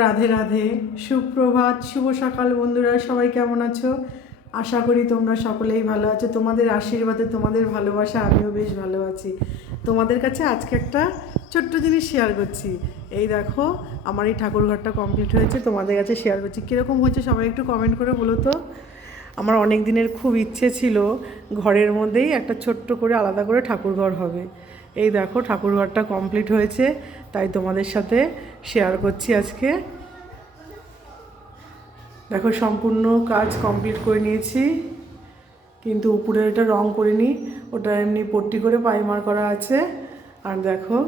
রাধে রাধে, সুপ্রভাত, শুভ সকাল বন্ধুরা। সবাই কেমন আছো? আশা করি তোমরা সকলেই ভালো আছো। তোমাদের আশীর্বাদে, তোমাদের ভালোবাসা আমিও বেশ ভালো আছি। তোমাদের কাছে আজকে একটা ছোট্ট জিনিস শেয়ার করছি। এই দেখো, আমার এই ঠাকুরঘরটা কমপ্লিট হয়েছে, তোমাদের কাছে শেয়ার করছি। কীরকম হয়েছে সবাই একটু কমেন্ট করে বলো তো। আমার অনেক দিনের খুব ইচ্ছে ছিল ঘরের মধ্যেই একটা ছোট্ট করে আলাদা করে ঠাকুরঘর হবে। এই দেখো, ঠাকুরঘরটা কমপ্লিট হয়েছে, তাই তোমাদের সাথে শেয়ার করছি আজকে। দেখো, সম্পূর্ণ কাজ কমপ্লিট করে নিয়েছি, কিন্তু উপরের এটা রং করিনি, ওটা এমনি পট্টি করে পাইমার করা আছে। আর দেখো,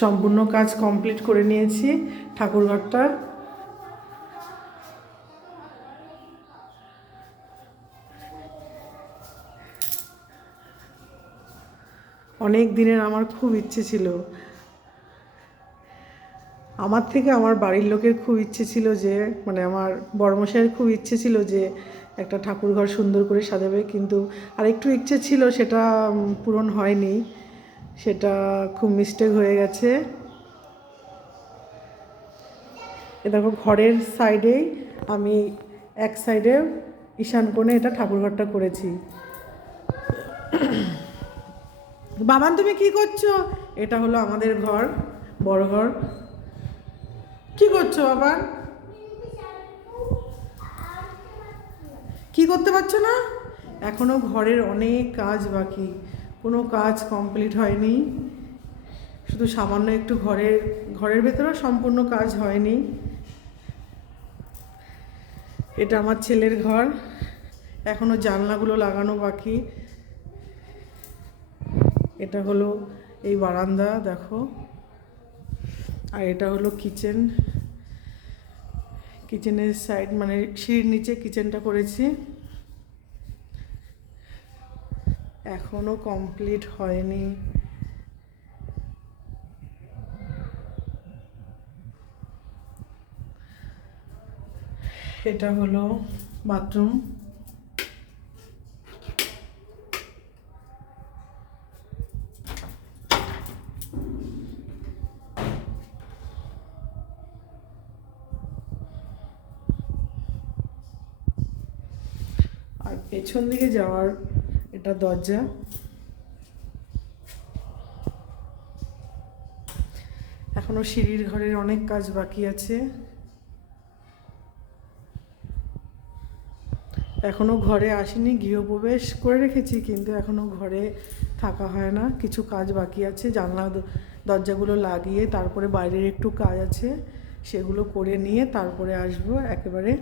সম্পূর্ণ কাজ কমপ্লিট করে নিয়েছি ঠাকুরঘরটা। অনেক দিনের আমার খুব ইচ্ছে ছিল, আমার থেকে আমার বাড়ির লোকের খুব ইচ্ছে ছিল যে, মানে আমার বড়মশাইয়ের খুব ইচ্ছে ছিল যে একটা ঠাকুরঘর সুন্দর করে সাজাবে, কিন্তু আর একটু ইচ্ছে ছিল, সেটা পূরণ হয়নি। সেটা খুব মিস্টেক হয়ে গেছে। এ দেখো, ঘরের সাইডেই আমি এক সাইডে ঈশান কোণে এটা ঠাকুরঘরটা করেছি। বাবান, তুমি কি করছো? এটা হলো আমাদের ঘর, বড় ঘর। কি করছো বাবা? কি করতে পারছো না? এখনো ঘরের অনেক কাজ বাকি, কোনো কাজ কমপ্লিট হয়নি। শুধু সামান্য একটু ঘরের ভেতরেও সম্পূর্ণ কাজ হয়নি। এটা আমার ছেলের ঘর, এখনো জানলাগুলো লাগানো বাকি। এটা হলো এই বারান্দা, দেখো। আর এটা হলো কিচেনের সাইড, মানে সিঁড়ির নিচে কিচেনটা করেছি, এখনো কমপ্লিট হয়নি। এটা হলো বাথরুম। আর পেছন দিকে যাওয়ার এটা দরজা। এখনো সিঁড়ির ঘরের অনেক কাজ বাকি আছে, এখনো ঘরে আসিনি। গৃহপ্রবেশ করে রেখেছি, কিন্তু এখনো ঘরে থাকা হয় না, কিছু কাজ বাকি আছে। জানলা দরজাগুলো লাগিয়ে তারপরে বাইরের একটু কাজ আছে, সেগুলো করে নিয়ে তারপরে আসবো একেবারে।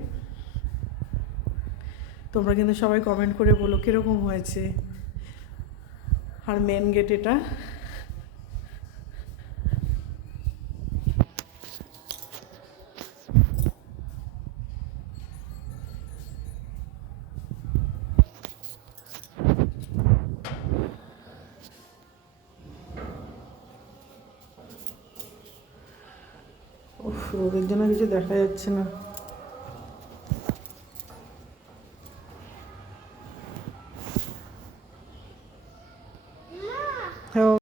তোমরা কিন্তু সবাই কমেন্ট করে বলো কীরকম হয়েছে। আর মেন গেট এটা। রোদের জন্য কিছু দেখা যাচ্ছে না।